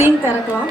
Screen திறக்கலாம்.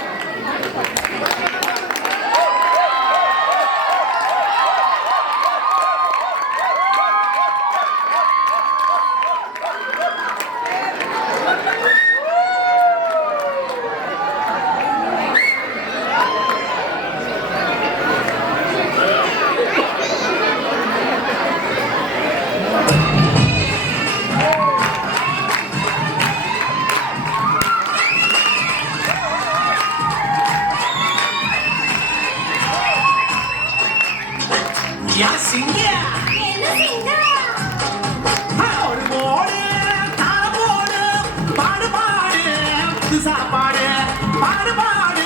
சாப்பாடு பாடு பாடு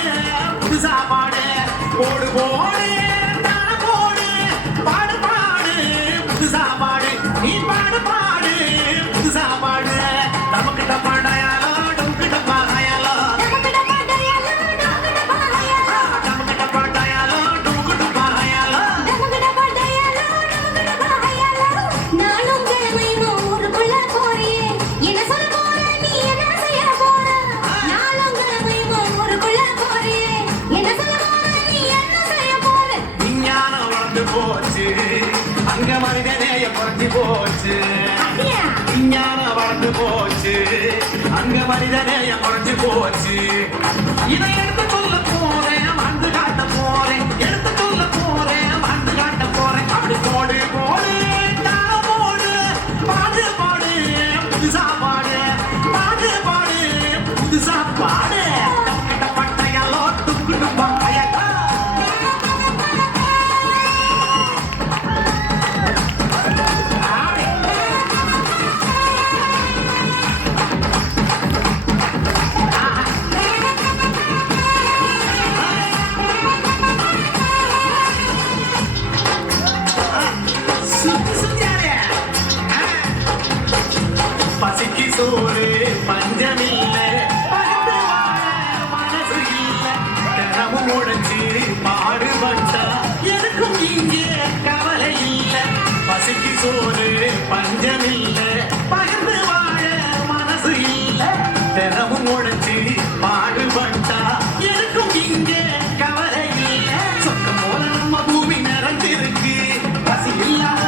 புது சாப்பாடு போடு போடு தான போடு பாடு பாடு புது சாப்பாடு நீ பாடு பாடு புது சாப்பாடு நமக்கிட்ட பாடாயாலோ நமக்கிட்ட பாடாயாலோ நமக்கிட்ட பாடாயாலோ நமக்கிட்ட பாடாயாலோ நமக்கிட்ட பாடாயாலோ நமக்கிட்ட பாடாயாலோ நமக்கிட்ட பாடாயாலோ நமக்கிட்ட பாடாயாலோ நானும் கிழமை ஊருக்குள்ள போறியே என்ன சொல்ல போற நீ என்ன செய்ய போற நானும் கிழமை ஊருக்குள்ள போறியே என்ன சொல்ல போற நீ என்ன செய்ய போற விஞ்ஞானம் வளர்ந்து போச்சு அங்க மனிதநேய குறைஞ்சி போச்சு விஞ்ஞானம் வளர்ந்து போச்சு அங்க மனிதநேயம் குறைஞ்சு போச்சு இதை எடுத்து சொல்ல போறேன் வாழ்ந்து காட்ட போறேன் எடுத்து சொல்ல போறேன் வாழ்ந்து காட்ட போறேன் அப்படி போடு போடு தாள போடு பாடு பாடு புதுசா பாடு பாடு பாடு புதுசா பாடு கிட்ட பட்டையல்லோ டுக்கு டுப்பாயக்கா பசிக்கு சோறு பஞ்சமில்ல பகத்து மனசு இல்ல கனவு உடைச்சு பாடுபட்டா எதுக்கும் இங்கே கவலை இல்ல பசிக்கு சோறு பஞ்சமில்ல பகத்து வாழ மனசு இல்ல கனவு உடைச்சு பாடுபட்டா எதுக்கும் இங்கே கவலை இல்ல சொக்கம் போல நம்ம பூமி நிறைஞ்சிருக்கு பசி இல்லாத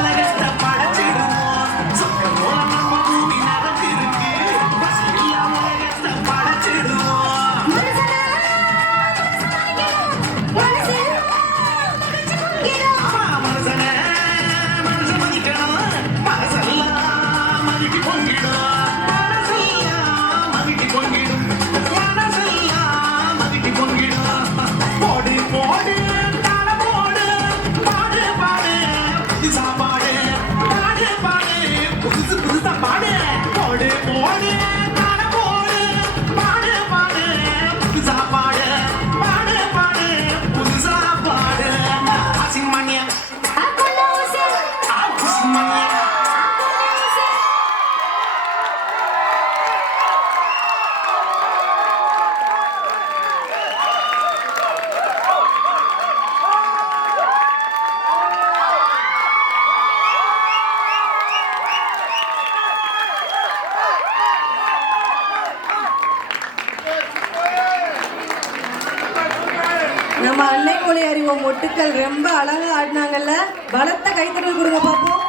படைச்சிடுவோம் சொக்கம் போல நம்ம பூமி நிறைஞ்சிருக்கு பசி இல்லாத படைச்சிடுவோம் மனசனை மனுஷன் மதிக்கணும் மனசெல்லாம் மதிக்கு பொங்கிடும் மனசெல்லாம் மதிக்கு பொங்கிடும் மனசெல்லாம் மதிக்கு பொங்கிடும் போடு போடு தாள போடு பாடு பாடு புது சாப்பாடு பாடு பாடு புதுசு புதுசா பாடு போடு போடு தாள போடு பாடு பாடு புது சாப்பாடு பாடு பாடு புது சாப்பாடு ஆசிமணியா ஆசிமணியா நம்ம அன்னை மொழி அறிவோம் மொட்டுக்கள் ரொம்ப அழகா ஆடினாங்கல்ல. பலத்த கைத்தறல் கொடுங்க பார்ப்போம்.